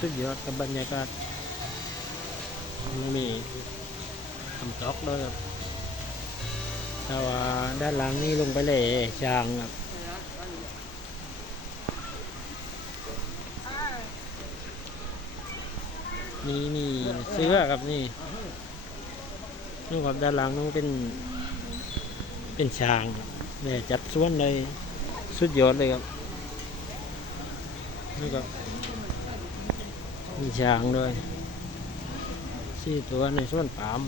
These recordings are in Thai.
สุดยอดกับบรรยากาศมีทำตอกเลยครับแต่ว่าด้านหลังนี่ลงไปเลยช้างครับนี่นี่เสื้อครับนี่นู่นครับด้านหลังนู่นเป็น เป็นช้างเนี่ยจัดส่วนเลยสุดยอดเลยครับนี่ครับ มีช้างด้วยสี่ตัวในส่วนปาม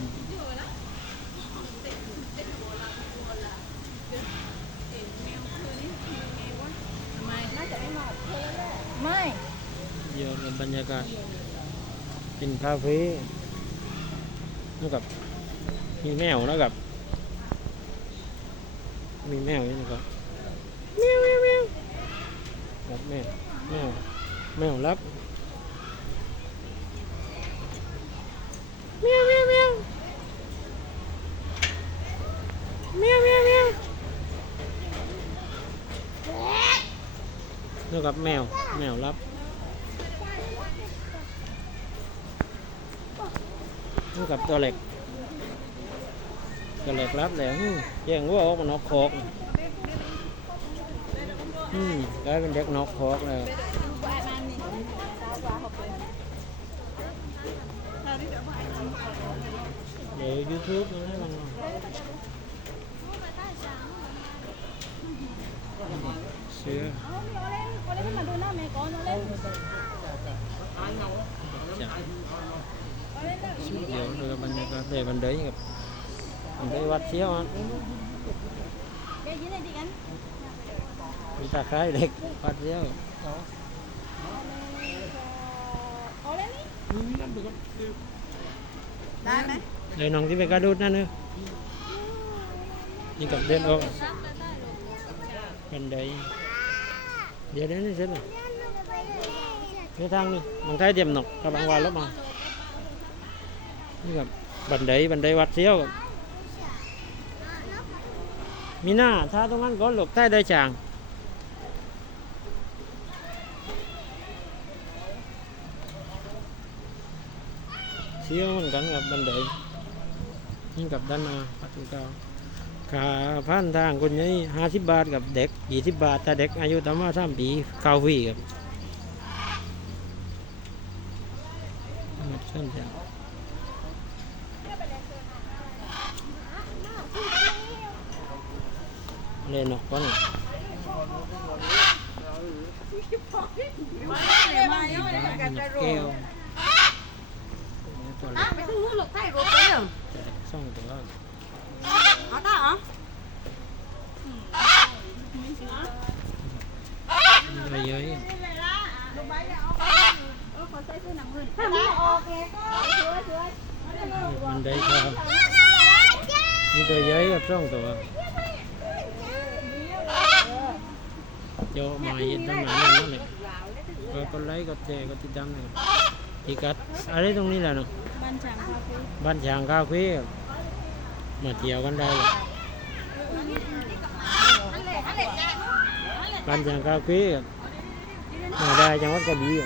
ไม่เยอะกับบรรยากาศเป็นคาเฟ่แล้วกับมีแมวแล้วกับ มีแมวนี่นะครับแมวแมวแมวครับแมวแมวแมวรับ แมวแมวแมวแมวแมวแมวแล้วกับแมว แมวรับนี่กับตัวเหล็ก ตัวเหล็กรับแล้วแย่งวัวออกมานอกคอกอืมกลายเป็นเด็กนอกคอกแล้ว triệu youtube nó thấy bằng không xưa giờ được mình để mình dạ. đấy gặp. Mình đấy bắt xíu anh chúng ta khá đẹp, bắt xíu. Đây này. บบรรยากาศเลยบันไดกับบันไดวัดเชี่ยวอ่ะมีตาคล้ายเด็กวัดเชี่ยว ได้ไหม เลยน้องที่ไปกระโดดนั่นเนอะนี่กับเดินออกบันไดเดี๋ยวเดี๋ยวนี่เสร็จแล้วเดี๋ยวทางนี่บางไทยเตรียมหนกกับบางวันลบมานี่กับบั นี่กับมีหน้าถ้าตรงนั้นก็หลบใต้ได้จางเชี่ยวเหมือนกันกับบันไดนี่กับด้านหน้าประตูเก้าขาพันทางคนนี้ห้าสิบบาทกับเด็กยี่สิบบาทถ้าเด็กอายุต่ำกว่าสามปีเข้าฟรีครับเส้นทางเล่นนกก่อนเยอะเลยกันจะแก้วรู้ตัวอะเล็กไปถึงนู่นหรอกใต้รถไปเหรอสองตัวเอาตาเหรอตัวเยอะถ้ามีโอเคก็ช่วยช่วยมันได้ครับมีตัวเยอะกับสองตัวโยมาเย็นตรงไหนนั่นเลย 성우구나. 아?다. Rồi dưới Mình đây thôi Như tôi giấy gặp trong tụi Vô mài gì tâm mài nó này Rồi con lấy con chè con tít đâm này Chị cắt Ở đây trong đi là nào Ban chàng cao quý Ban chàng cao quý mà chiều bên đây. Là ban chàng cao quý. Mà đây chẳng mất cái gì